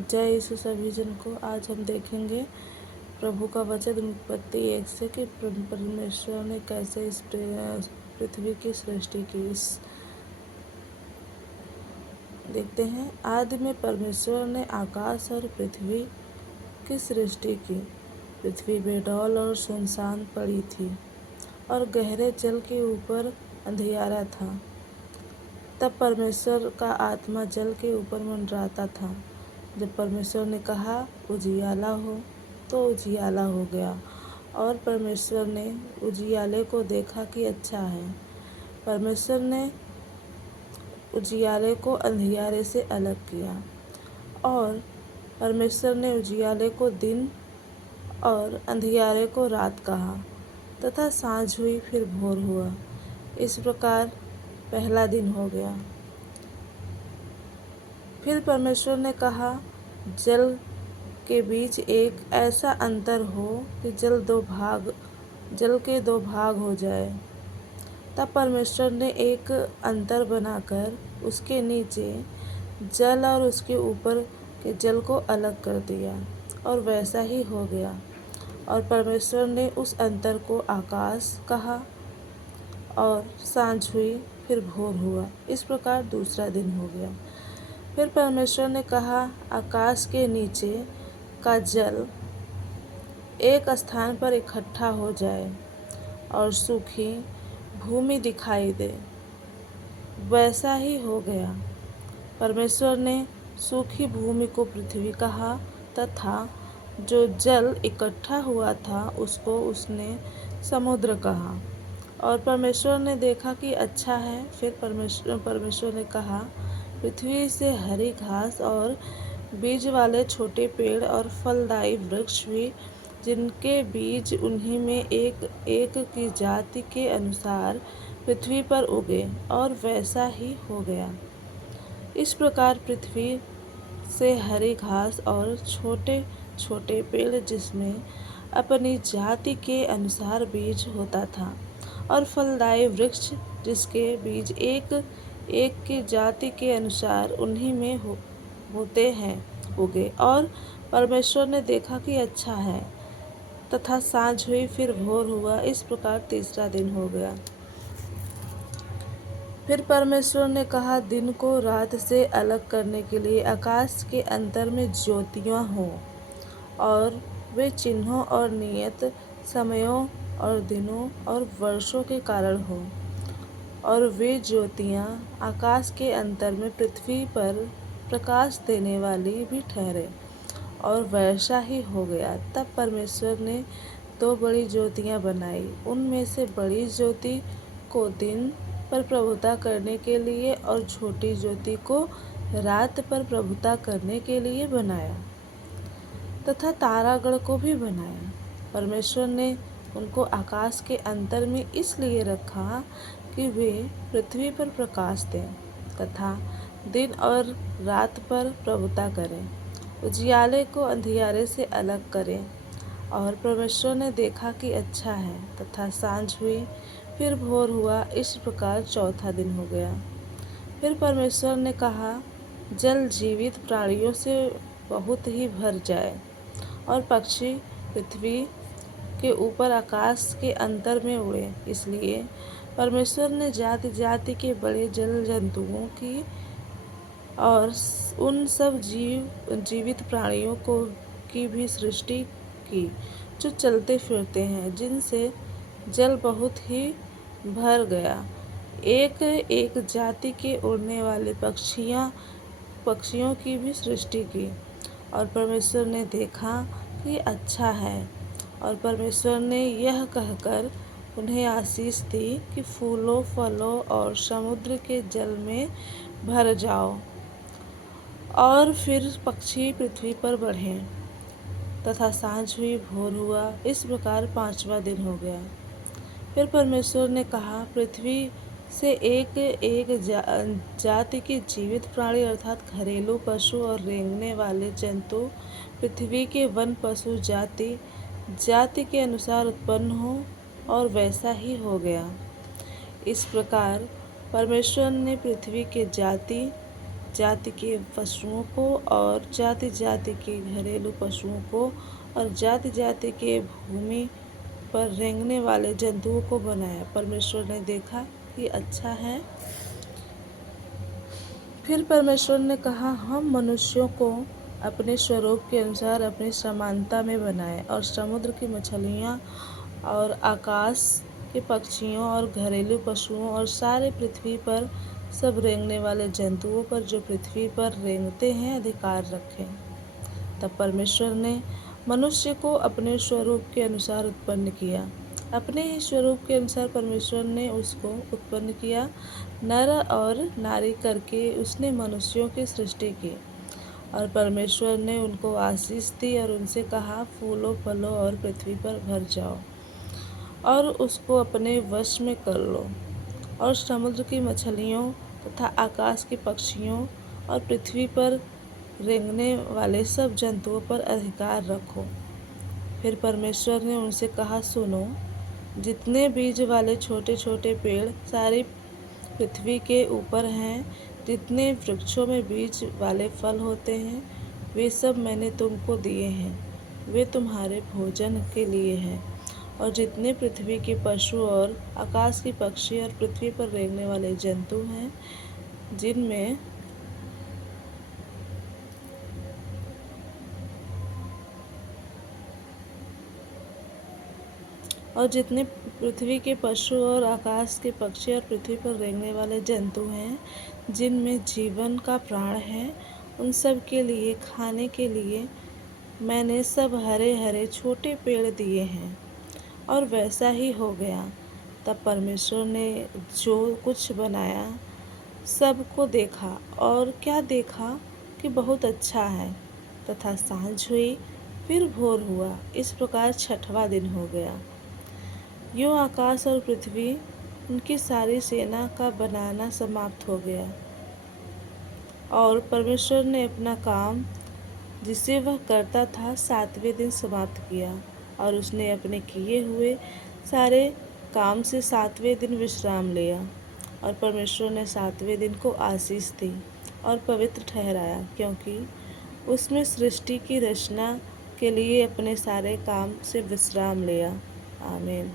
जय यीशु सभी जन को। आज हम देखेंगे प्रभु का वचन उत्पत्ति 1 से कि परमेश्वर ने कैसे इस पृथ्वी की सृष्टि की। देखते हैं। आदि में परमेश्वर ने आकाश और पृथ्वी की सृष्टि की। पृथ्वी बेडौल और सुनसान पड़ी थी और गहरे जल के ऊपर अंधियारा था। तब परमेश्वर का आत्मा जल के ऊपर मंडराता था। जब परमेश्वर ने कहा उजियाला हो, तो उजियाला हो गया। और परमेश्वर ने उजियाले को देखा कि अच्छा है। परमेश्वर ने उजियाले को अंधियारे से अलग किया और परमेश्वर ने उजियाले को दिन और अंधियारे को रात कहा। तथा सांझ हुई, फिर भोर हुआ। इस प्रकार पहला दिन हो गया। फिर परमेश्वर ने कहा जल के बीच एक ऐसा अंतर हो कि जल के दो भाग हो जाए। तब परमेश्वर ने एक अंतर बनाकर उसके नीचे जल और उसके ऊपर के जल को अलग कर दिया, और वैसा ही हो गया। और परमेश्वर ने उस अंतर को आकाश कहा। और सांझ हुई, फिर भोर हुआ। इस प्रकार दूसरा दिन हो गया। फिर परमेश्वर ने कहा आकाश के नीचे का जल एक स्थान पर इकट्ठा हो जाए और सूखी भूमि दिखाई दे। वैसा ही हो गया। परमेश्वर ने सूखी भूमि को पृथ्वी कहा, तथा जो जल इकट्ठा हुआ था उसको उसने समुद्र कहा। और परमेश्वर ने देखा कि अच्छा है। फिर परमेश्वर ने कहा पृथ्वी से हरी घास और बीज वाले छोटे पेड़ और फलदायी वृक्ष भी, जिनके बीज उन्हीं में एक एक की जाति के अनुसार पृथ्वी पर उगे। और वैसा ही हो गया। इस प्रकार पृथ्वी से हरी घास और छोटे छोटे पेड़, जिसमें अपनी जाति के अनुसार बीज होता था, और फलदायी वृक्ष, जिसके बीज एक एक की जाति के अनुसार उन्हीं में होते हैं, उगे। और परमेश्वर ने देखा कि अच्छा है। तथा सांझ हुई, फिर भोर हुआ। इस प्रकार तीसरा दिन हो गया। फिर परमेश्वर ने कहा दिन को रात से अलग करने के लिए आकाश के अंतर में ज्योतियां हों, और वे चिन्हों और नियत समयों और दिनों और वर्षों के कारण हों। और वे ज्योतियाँ आकाश के अंतर में पृथ्वी पर प्रकाश देने वाली भी ठहरे। और वैसा ही हो गया। तब परमेश्वर ने दो बड़ी ज्योतियाँ बनाई। उनमें से बड़ी ज्योति को दिन पर प्रभुता करने के लिए और छोटी ज्योति को रात पर प्रभुता करने के लिए बनाया। तथा तारागण को भी बनाया। परमेश्वर ने उनको आकाश के अंतर में इसलिए रखा कि वे पृथ्वी पर प्रकाश दें तथा दिन और रात पर प्रभुता करें, उजियाले को अंधियारे से अलग करें। और परमेश्वर ने देखा कि अच्छा है। तथा सांझ हुई, फिर भोर हुआ। इस प्रकार चौथा दिन हो गया। फिर परमेश्वर ने कहा जल जीवित प्राणियों से बहुत ही भर जाए, और पक्षी पृथ्वी के ऊपर आकाश के अंतर में उड़े। इसलिए परमेश्वर ने जाति जाति के बड़े जल जंतुओं की और उन सब जीवित प्राणियों की भी सृष्टि की, जो चलते फिरते हैं, जिनसे जल बहुत ही भर गया। एक एक जाति के उड़ने वाले पक्षियों की भी सृष्टि की। और परमेश्वर ने देखा कि अच्छा है। और परमेश्वर ने यह कहकर उन्हें आशीष दी कि फूलों, फलों और समुद्र के जल में भर जाओ, और फिर पक्षी पृथ्वी पर बढ़ें। तथा सांझ हुई, भोर हुआ। इस प्रकार पांचवा दिन हो गया। फिर परमेश्वर ने कहा पृथ्वी से एक एक जाति के जीवित प्राणी, अर्थात घरेलू पशु और रेंगने वाले जंतु, पृथ्वी के वन पशु जाति जाति के अनुसार उत्पन्न हो। और वैसा ही हो गया। इस प्रकार परमेश्वर ने पृथ्वी के जाति जाति के पशुओं को और जाति जाति के घरेलू पशुओं को और जाति जाति के भूमि पर रेंगने वाले जंतुओं को बनाया। परमेश्वर ने देखा कि अच्छा है। फिर परमेश्वर ने कहा, हम मनुष्यों को अपने स्वरूप के अनुसार अपनी समानता में बनाएं और समुद्र की मछलियाँ और आकाश के पक्षियों और घरेलू पशुओं और सारे पृथ्वी पर सब रेंगने वाले जंतुओं पर जो पृथ्वी पर रेंगते हैं अधिकार रखें। तब परमेश्वर ने मनुष्य को अपने स्वरूप के अनुसार उत्पन्न किया। अपने ही स्वरूप के अनुसार परमेश्वर ने उसको उत्पन्न किया, नर और नारी करके उसने मनुष्यों की सृष्टि की। और परमेश्वर ने उनको आशीष दी और उनसे कहा, फूलो फलो और पृथ्वी पर भर जाओ और उसको अपने वश में कर लो और समुद्र की मछलियों तथा आकाश के पक्षियों और पृथ्वी पर रेंगने वाले सब जंतुओं पर अधिकार रखो। फिर परमेश्वर ने उनसे कहा, सुनो, जितने बीज वाले छोटे छोटे पेड़ सारी पृथ्वी के ऊपर हैं, जितने वृक्षों में बीज वाले फल होते हैं, वे सब मैंने तुमको दिए हैं, वे तुम्हारे भोजन के लिए हैं। और जितने पृथ्वी के पशु और आकाश के पक्षी और पृथ्वी पर रेंगने वाले जंतु हैं, जिनमें और जितने पृथ्वी के पशु और आकाश के पक्षी और पृथ्वी पर रेंगने वाले जंतु हैं, जिनमें जीवन का प्राण है, उन सब के लिए खाने के लिए मैंने सब हरे हरे छोटे पेड़ दिए हैं। और वैसा ही हो गया। तब परमेश्वर ने जो कुछ बनाया सबको देखा और क्या देखा कि बहुत अच्छा है। तथा सांझ हुई, फिर भोर हुआ, इस प्रकार छठवां दिन हो गया। यूँ आकाश और पृथ्वी उनकी सारी सेना का बनाना समाप्त हो गया। और परमेश्वर ने अपना काम जिसे वह करता था सातवें दिन समाप्त किया। और उसने अपने किए हुए सारे काम से सातवें दिन विश्राम लिया। और परमेश्वर ने सातवें दिन को आशीष दी और पवित्र ठहराया, क्योंकि उसमें सृष्टि की रचना के लिए अपने सारे काम से विश्राम लिया। आमीन।